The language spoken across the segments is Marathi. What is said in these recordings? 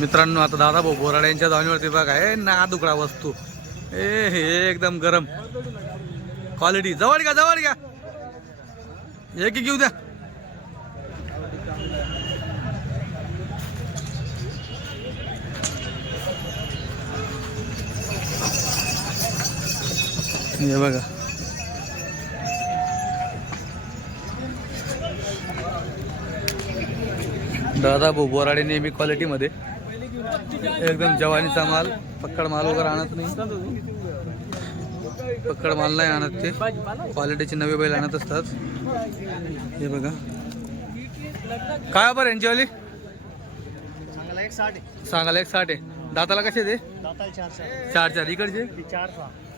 मित्रांनो आता दादा भाऊ बोराडे यांच्या धावणीवरती बघा. हे ना दुकडा वस्तू. ए हे एकदम गरम. क्वालिटी जवळ घ्या जवळ घ्या. एक घेऊ द्या. हे बघा. दादा भाऊ बोराडे नेहमी क्वालिटीमध्ये एकदम जवानीचा माल पक्कड माल वगैरे आणत नाही. पक्कड माल नाही आणत ते. क्वालिटीचे नवे बैल आणत असतात. हे बघा. काय बरं यांचीवाली? सांगायला एक साठ आहे. सांगायला एक साठ आहे. दाताला कसे ते? चार चार इकडचे?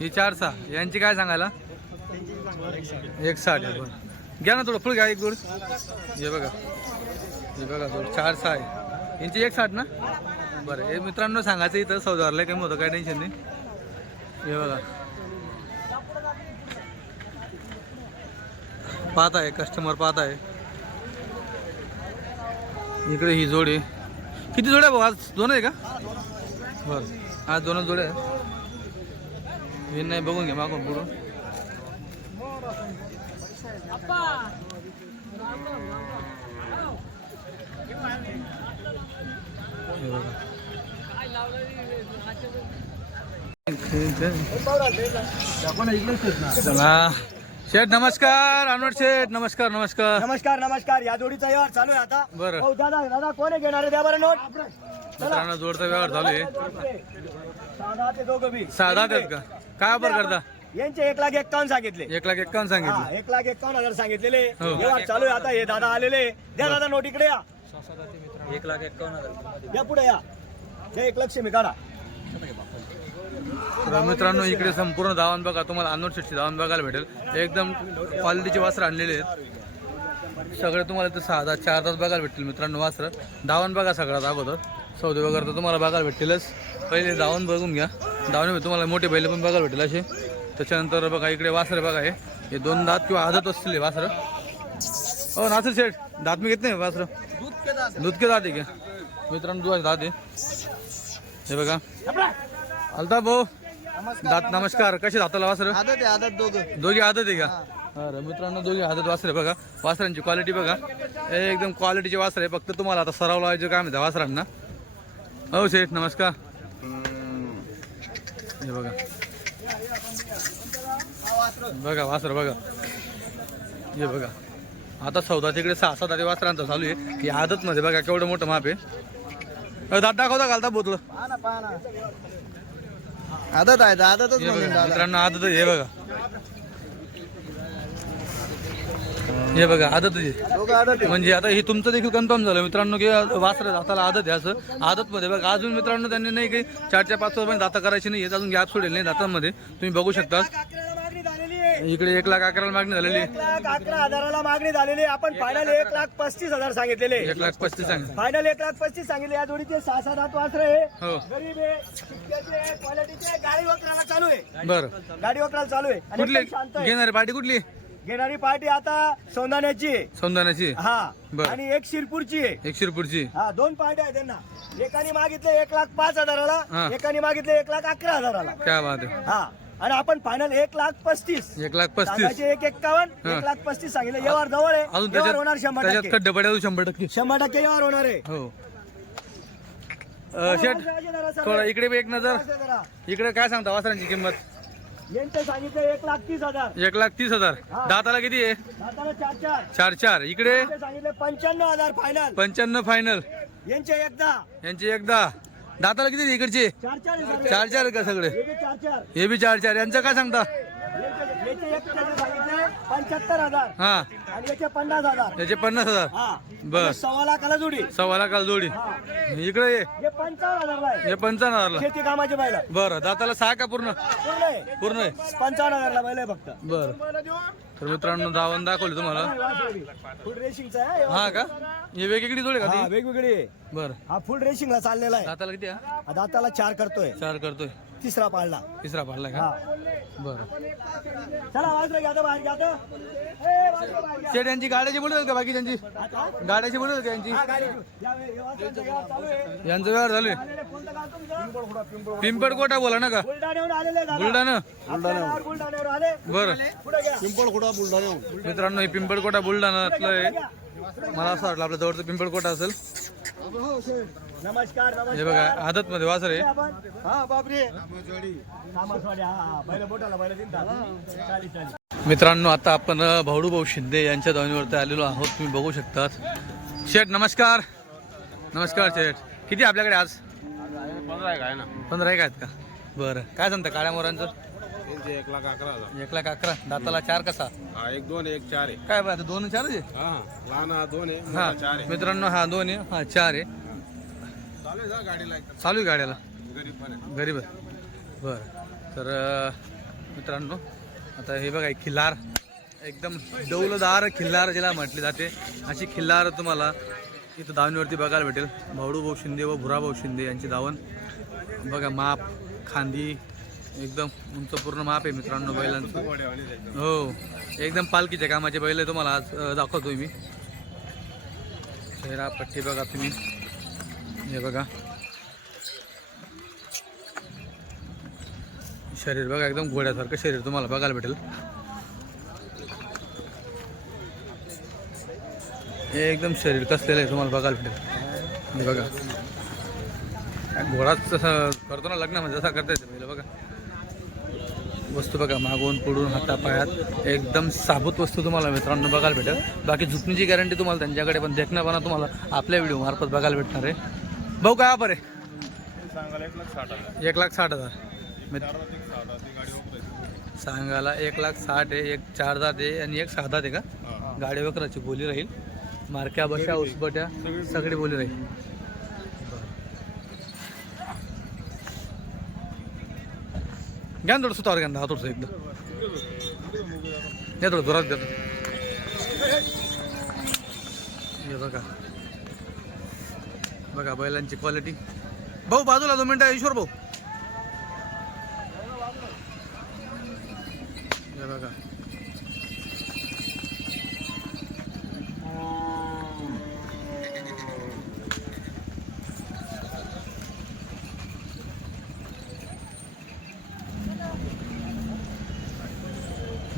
ही चार सहा. यांची काय सांगायला? एक साठ आहे बरं. घ्या ना थोडं फुल घ्या एक दोन हे बघा. हे बघा चार सहा आहे. यांची एक साठ ना? बरं हे मित्रांनो सांगायचं इथं सौदारला कमी होतं काय टेन्शन नाही. हे बघा. पाहत आहे कस्टमर पाहत आहे. इकडे ही जोडी. किती जोड्या भाऊ? आज दोन आहे का? बरं आज दोनच जोड्या आहे. हे नाही बघून घ्या मागून पुढं. चला. शेठ नमस्कार. अनवट शेठ नमस्कार नमस्कार. नमस्कार नमस्कार. या जोडीचा व्यवहार चालू आहे आता. बरं. हो दादा दादा कोण आहे घेणारे? द्या बरं नोट. मित्रांनो जोडचा व्यवहार चालू आहे. साधा ते दोघं बी. साधा का? काय वापर करता? यांचे एक लाख एक्कावन्न सांगितले. एक लाख एक्कावन्न हा सांगितलं एक लाख एक्कावन्न हजार सांगितलेले. हो. व्यवहार चालू आहे आता. हे दादा आलेले. द्या दादा नोट इकडे या. एक लाख एक्कावन्न हजार या पुढे या. हे एक लक्ष मी काढा. तर मित्रांनो इकडे संपूर्ण धावण बघा. तुम्हाला अनोट शेटची धावण बघायला भेटेल. एकदम क्वालिटीचे वासरं आणलेले आहेत. सगळे तुम्हाला इथं सहा तास चार तास बघायला भेटतील मित्रांनो वासरं धावण बघा सगळ्यात अगोदर. सौदे वगैरे तर तुम्हाला बघायला भेटतीलच. पहिले धावण बघून घ्या. धावणीमध्ये तुम्हाला मोठे बैल पण बघायला भेटेल असे. त्याच्यानंतर बघा इकडे वासरं बघा हे. हे दोन दात किंवा आदत असतील वासरं हो नासर शेठ दात मी घेत नाही वासरं दूध के दात आहे का मित्रांनो दुधाचे आहे हे बघा. अलता भाऊ? दात नमस्कार. कसे दाताला वासर? आदत आहे आदत दोघं. दोघी आदत आहे का? अरे मित्रांनो दोघी आदत वासरे बघा. वासरांची क्वालिटी बघा. हे एकदम क्वालिटीचे वासर आहे. फक्त तुम्हाला आता सराव लावायचे काम आहे त्या वासरांना. हो शेठ नमस्कार. हे बघा. बघा वासर बघा. हे बघा. आता सौदा तिकडे सहा सात आधी वासरांचा चालू आहे. ही आदत मध्ये बघा केवढं मोठं माप आहे. दात दाखवता घालता बोतलं? आदत आहे आदतच मित्रांनो आदत हे बघा. हे बघा आदत म्हणजे आता हे तुमचं देखील कन्फर्म झालं मित्रांनो की वासर दाताला आदत आहे असं. आदत मध्ये बघा अजून मित्रांनो त्यांनी नाही की चारच्या पाच पण दाता करायची नाही अजून गॅप सोडेल नाही दातांमध्ये. तुम्ही बघू शकता अकराला मागणी झालेली आहे इकडे एक लाख अकराला मागणी झालेली. एक लाख अकरा हजाराला मागणी झालेली आहे. आपण फायनल एक लाख पस्तीस हजार सांगितलेले. एक लाख पस्तीस सांग. फायनल एक लाख पस्तीस सांगितले. या जोडीचे सहा सात आठ वासरे आहे. हो. गरीब आहे शिक्क्याचे क्वालिटीचे गाडी वक्राला चालू आहे. बरं. गाडी वक्राला चालू आहे. आणि कुठली? एकदम शांत आहे. घेणारी पार्टी कुठली? घेणारी पार्टी आता सौंदाण्याची आहे. सौंदाण्याची. हा. आणि एक शिरपूरची आहे. एक शिरपूरची. हा दोन पार्ट्या आहेत त्यांना. एकाने मागितले एक लाख पाच हा. हजाराला एकाने मागितले एक लाख अकरा हजाराला. काय बात आहे. हा. आणि आपण फायनल एक लाख पस्तीस. एक लाख पस्तीस. एक एक्कावन्न हा. एक लाख पस्तीस सांगितले. व्यवहार जवळ आहे. अजून व्यवहार होणार शंभर त्याच्यात टक्के. खड्डे पड्या शंभर टक्के. शंभर टक्के व्यवहार होणार आहे. हो. अ, शेठ थोडा इकडे बी एक नजर. इकडे काय सांगता वासरांची किंमत? यांचं सांगितलं एक लाख तीस हजार. एक लाख तीस हजार. हा. दाताला किती आहे? दाताला चार चार. चार चार. इकडे? यांचे सांगितले पंच्याण्णव हजार फायनल पंच्याण्णव फायनल यांचे एकदा. यांची एकदा. दाताला किती इकडचे? चार चार का सगळे? हे बी चार चार. हे बी चार चार. यांचं काय सांगता? त्याचे पंच्याहत्तर हजार. हा. आणि याचे पन्नास हजार. याचे पन्नास हजार. हा. बर. आणि सव्वा लाखाला जोडी. सव्वा लाखाला जोडी. इकडे ये. हे पंचावन्न हजारला आहे. हे पंचावन्न हजारला शेती कामाचे बैल. बरं. दाताला सहा का पूर्ण? पूर्ण आहे. पूर्ण आहे. पंचावन्न हजारला बैल आहे फक्त. बरं. तर मित्रांनो दावण दाखवली तुम्हाला. फुल रेसिंगचा आहे हा का? हे वेगवेगळी जोडी का हा ती वेगवेगळी आहे. बरं. हा फुल रेसिंगला चाललेला आहे. दाताला किती हा दाताला चार करतोय. चार करतोय. तिसरा पाळला. तिसरा पाडलाय का? हा. बरं. चला वाजलं घ्या बाहेर घ्या तो. ए, वासरं बाहेर घ्या. शेट यांची गाड्याची बोलत का बाकी त्यांची? आता? गाड्याची बोलत का यांची? हा, गाडी. या, चालू आहे. यांचं व्यवहार झाले आलेले, कोणतं गाव तुमचं? पिंपळ कोटा बोला ना का? बुलढाण्याहून आलेले दादा. बुलढाणा. आपल्या गावावर बुलढाण्यावर आले. बरं. पुढे घ्या. पिंपळखुडा बुलढाणा मित्रांनो हे पिंपळकोटा बुलढाणातलं आहे. मला असं वाटलं आपल्या जवळचं पिंपळकोटा असेल. नमस्कार हे नमस्कार बघा आदत मध्ये वासर आहे. हा बापरे. चाली मित्रांनो आता आपण भाऊ शिंदे यांच्या दावणीवरती आलेलो आहोत. तुम्ही बघू शकतात. शेठ नमस्कार. नमस्कार शेठ. किती आपल्याकडे आज? पंधरा आहे ना. पंधरा एक आहेत का? बरं. काय सांगता काळ्या मोरांचं? त्यांचे एक लाख अकरा हजार. एक लाख अकरा. दाताला चार कसा? हा एक दोन एक चार आहे. काय बरं दोन चार आहे? हा. लहान हा दोन आहे हा मोठा चार आहे. मित्रांनो हा दोन आहे. हा चार आहे. चालू आहे गाडीला चालू आहे गाड्याला? गरीब पण आहे. गरीब आहे. बरं. तर अ, मित्रांनो आता हे बघा एक खिल्लार. एकदम डौलदार खिल्लार ज्याला म्हटले जाते. अशी खिल्लार तुम्हाला इथं दावणीवरती बघायला भेटेल. भाऊडू भाऊ शिंदे व भुरा भाऊ शिंदे यांची दावण. बघा माप खांदी एकदम उंच पूर्ण माप आहे मित्रांनो बैलांचं. हो एकदम पालखीच्या कामाचे बैल आहे तुम्हाला आज दाखवतोय मी. चेहरा पट्टी बघा तुम्ही. हे बघा. शरीर बघा एकदम घोड्यासारखं शरीर तुम्हाला बघायला भेटेल. एकदम शरीर कसलेलं आहे तुम्हाला बघायला भेटेल. बघा. घोडाच तसं करतो ना लग्न म्हणजे जसा करता येतो बघा. वस्तू बघा मागून पुढून हातापायात. एकदम साबूत वस्तू तुम्हाला मित्रांनो बघायला भेटेल. बाकी झुकणीची गॅरंटी तुम्हाला त्यांच्याकडे पण देखणंपणा तुम्हाला आपल्या व्हिडिओ मार्फत बघायला भेटणार आहे. भाऊ काय बरे एक लाख साठ हजार. सांगायला एक लाख साठ आहे एक चार दात आहे आणि एक सहा दात आहे का. गाडी वकराची बोली राहील. मारक्या बशा उसबट्या सगळी बोली राहील. घ्या ना थोडं सुतावर घ्या ना थोडंसं एकदा या थोडं जोरात देतो हे बघा बघा बैलांची क्वालिटी भाऊ बाजूला दोन मिनटं ईश्वर भाऊ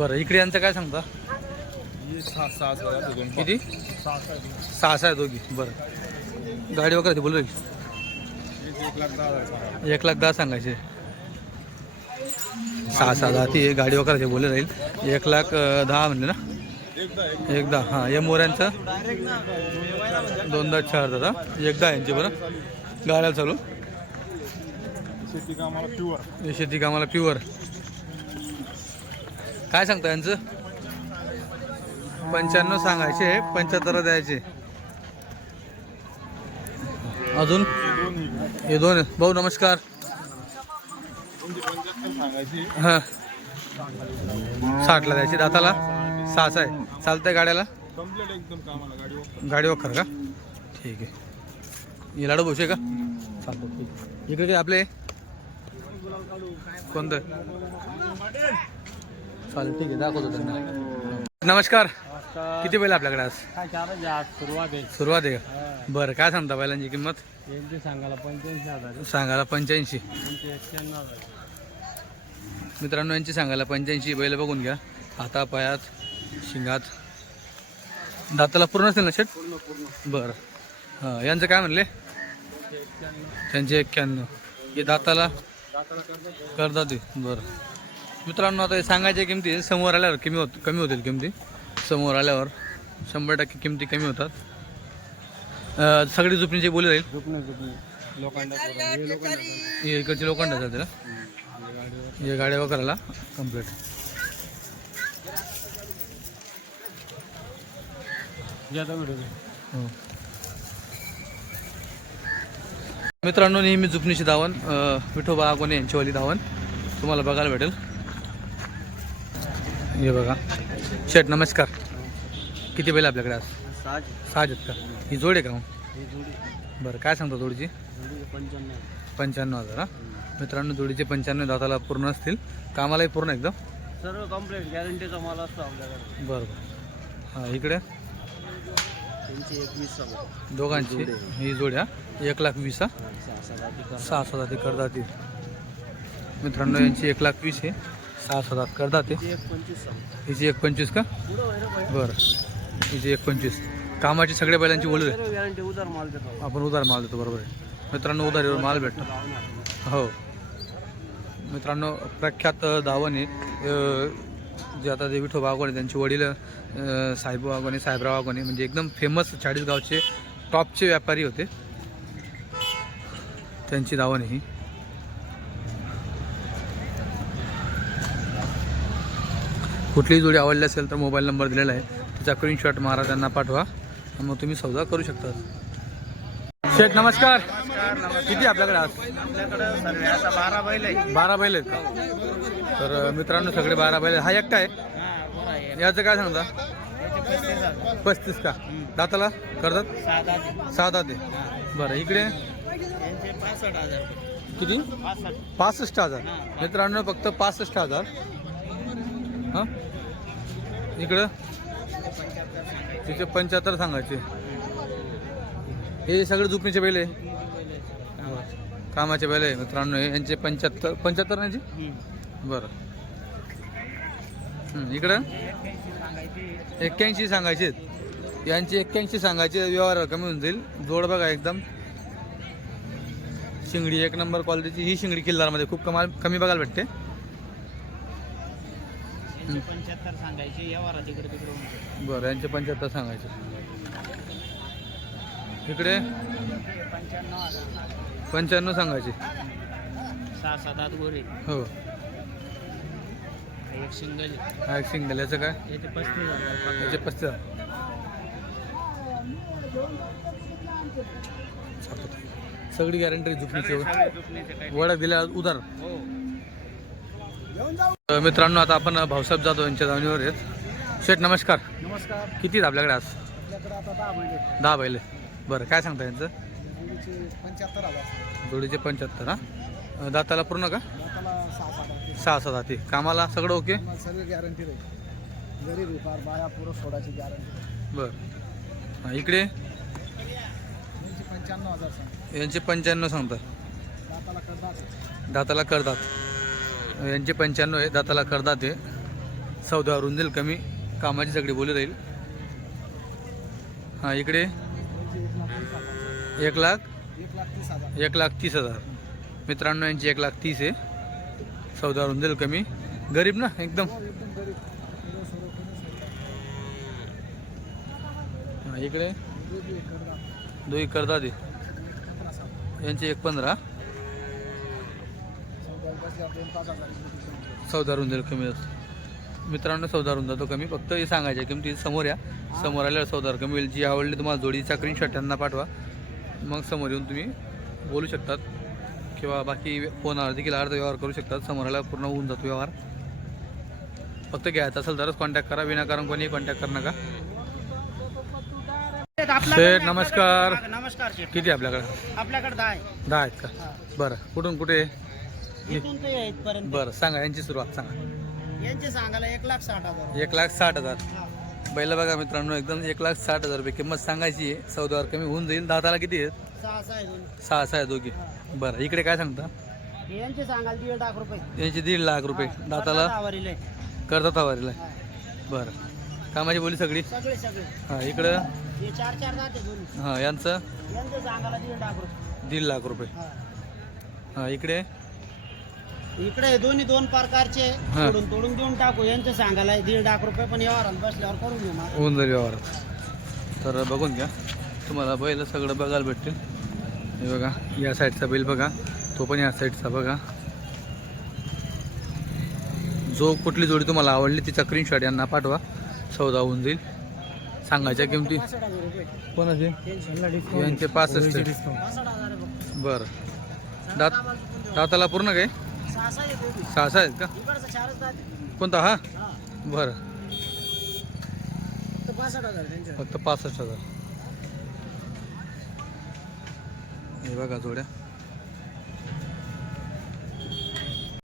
बरं इकडे यांचं काय सांगता? किती? सहा सहा दोघी. बरं. गाडी वगैरे बोल एक लाख दहा सांगायचे. सहा सहा दहा. ती गाडी वगैरे बोलले राहील. एक लाख दहा म्हणले ना? एकदा एक एकदा हां या मोऱ्यांचं दोनदा चार दादा. एकदा यांची बरं. गाड्या चालू. शेती कामाला प्युअर शेती कामाला प्युअर काय सांगता यांचं? पंच्याण्णव सांगायचे पंच्याहत्तर द्यायचे. अजून? हे दोन भाऊ नमस्कार. हां. साठला द्यायची दाताला? सहा आहे. चालतंय गाड्याला? गाडी वखर का? ठीक आहे. लाडू भोसे का? चालतं इकडे आपले? कोणतं? चालेल ठीक आहे दाखवतो त्यांना. नमस्कार. किती बैल आपल्याकडे आज? काय चार आज सुरुवात आहे. सुरुवात आहे बरं काय सांगता बैलांची किंमत? यांची सांगायला पंच्याऐंशी हजार सांगायला पंच्याऐंशी. यांची एक्क्याण्णव हजार मित्रांनो यांची सांगायला पंच्याऐंशी. बैल बघून घ्या. हातापायात शिंगात. दाताला पूर्ण असेल ना शेट बरं. हां यांचं काय म्हणले? त्यांचे एक्क्याण्णव. हे दाताला? करतात ते बरं. मित्रांनो आता हे सांगायच्या किमती समोर आल्यावर कमी होत कमी होतील किमती. समोर आल्यावर शंभर टक्के किमती कमी होतात. सगळी जुपणीची बोली राहील. इकडचे लोखंड जाते ना हे गाड्या वगैरेला कंप्लीट हो. मित्रांनो नेहमी जुपणीची धावण विठोबा आगोने यांचीवाली धावण तुम्हाला बघायला भेटेल. हे बघा. शेट नमस्कार. किती बैल आपल्याकडे आज? सहा आहेत का? ही जोड आहे का मग? ही जोडी बरं काय सांगतो जोडीची? जोडी पंच्याण्णव हजार. हा? मित्रांनो जोडीचे पंच्याण्णव दाताला पूर्ण असतील. कामालाही पूर्ण एकदम? सर्व कंप्लीट गॅरंटीचा माल असतो आपल्याकडे. बरं बरं. हां इकडे? त्यांची एकवीस सव्वा दोघांची? ही जोड्या एक लाख वीस हा? सहा सहा जाती हाती करदाती मित्रांनो यांची एक लाख वीस आहे. सहा सात हात करदाते हिची एक पंचवीस का? बरं. हिची एक पंचवीस. कामाची सगळ्या बैलांची बोलू आहे आपण उधार माल देतो बरोबर आहे. मित्रांनो उधारीवर माल भेटतो. हो. मित्रांनो प्रख्यात धावणे आहे जे आता ते विठो वाघोणे त्यांचे वडील साहेब वाघोणे साहेबराव वाघोणे म्हणजे एकदम फेमस चाळीसगावचे टॉपचे व्यापारी होते. त्यांची धावणे आहे ही. कुठलीही जोडी आवडली असेल तर मोबाईल नंबर दिलेला आहे. त्याचा स्क्रीनशॉट मारा त्यांना पाठवा मग तुम्ही सौदा करू शकता. शेठ नमस्कार. किती आपल्याकडे आज? आता बारा बैल आहे बारा बैल आहेत तर मित्रांनो सगळे बारा बैल आहेत. हा एकटा आहे? याचं काय सांगता? पस्तीस का? दाताला? करतात सहा जाती दाते बरं इकडे? किती? पासष्ट हजार. मित्रांनो फक्त पासष्ट हजार. हां? इकडं? तिथे पंच्याहत्तर सांगायचे. हे सगळे दुपणीचे बैल आहे. कामाचे बैल आहे मित्रांनो हे यांचे पंच्याहत्तर पंच्याहत्तर नाही बरं. इकडं? एक्क्याऐंशी सांगायचे आहेत. यांचे एक्क्याऐंशी सांगायचे व्यवहार कमी होऊन जाईल. जोड बघा एकदम. शिंगडी एक नंबर क्वालिटीची ही शिंगडी किल्लारमध्ये खूप कमाल कमी बघायला भेटते. यांचे पंच्याहत्तर सांगायचे तिकडे होऊन बरं यांचे पंच्याहत्तर सांगायचे. इकडे? पंच्याण्णव हजार पंच्याण्णव सांगायचे. सहा सात आठ गोरे. हो. एक सिंगल हा एक सिंगल याचं काय? याचे पस्तीस हजार याचे पस्तीस सगळी गॅरंटी झुकणीची सगळे दुखण्याचे काही. वडक दिल्या उधार. हो. मित्रांनो आता आपण भाऊसाहेब जाधव यांच्या दावणीवर आहेत. शेठ नमस्कार. नमस्कार. किती आहेत आपल्याकडे आज? आपल्याकडे आता दहा महिने दहा बैल बरं काय सांगता यांचं? पंच्याहत्तर हजार. जोडीचे पंच्याहत्तर हा? दाताला पूर्ण का? सहा सात आठ सहा कामाला सगळं ओके? सर्व गॅरंटी राहील बाया सोडायची गॅरंटी बरं. हा, इकडे? पंच्याण्णव हजार सांग यांचे पंच्याण्णव सांगता दाताला करतात दाताला करतात यांचे पंच्याण्णव आहे दाताला करदाते. आहे चौदा रुंदील कमी. कामाची सगळी बोली राहील. हां इकडे? एक लाख? एक लाख तीस हजार. मित्रांनो यांची एक लाख तीस आहे. चौदा रुंदील कमी. गरीब ना एकदम. हां इकडे? दोही करदाते. यांचे एक पंधरा. चौदा रुंदील कमी असतो मित्रांनो चौदा रुंदा तो कमी. फक्त हे सांगायचे किमती समोर या. समोर आल्यावर चौदा कमी होईल. जी आवडली तुम्हाला जोडीचा स्क्रीनशॉट त्यांना पाठवा. मग समोर येऊन तुम्ही बोलू शकतात. किंवा बाकी फोनवर देखील अर्ध व्यवहार करू शकतात. समोर आल्यावर पूर्ण होऊन जातो व्यवहार. फक्त घ्यायचा असेल तरच कॉन्टॅक्ट करा. विनाकारण कोणी कॉन्टॅक्ट करू नका. शेठ नमस्कार. नमस्कार किती आपल्याकडे? आपल्याकडे दहा आहेत का? बरं. कुठून कुठे? इथून ते इथपर्यंत बरं सांगा यांची सुरुवात सांगा. यांचे सांगायला एक लाख साठ हजार एक लाख साठ हजार. बैल बघा मित्रांनो एकदम एक लाख साठ हजार रुपये किंमत सांगायची आहे. चौदावर कमी होऊन जाईल. दाताला किती आहेत? सहा सहा आहे दोन सहा सहा आहे दोघी. बरं इकडे काय सांगता? यांचे सांगाल दीड लाख रुपये. यांचे दीड लाख रुपये. दाताला? करतात हवारीला बरं. कामाची बोली सगळी? सगळे सगळे. हां इकडं? हे चार चार जाते दोन्ही. हां यांचं? यांचे सांगायला दीड लाख रुपये. दीड लाख रुपये. हा. हां इकडे? इकडे हे दोन्ही दोन प्रकारचे हा. तोडून तोडून देऊन टाकू. यांचे सांगायला दीड लाख रुपये पण यावर बसल्यावर करून घेऊ मला. होऊन जाईल व्यवहारात तर बघून घ्या. तुम्हाला बैल सगळं बघायला भेटतील. हे बघा या साईडचा बैल बघा. तो पण या साईडचा बघा. जो कुठली जोडी तुम्हाला आवडली तिचा स्क्रीनशॉट यांना पाठवा. सौदा होऊन जाईल. सांगायच्या किमती? पासष्ट हजार रुपये कोणाचे? यांचे पासष्ट. बरं. दात दाताला पूर्ण काय? सहा सहा आहेत का? कोणता हा? बरं. फक्त पासष्ट हजार. हे बघा जोड्या.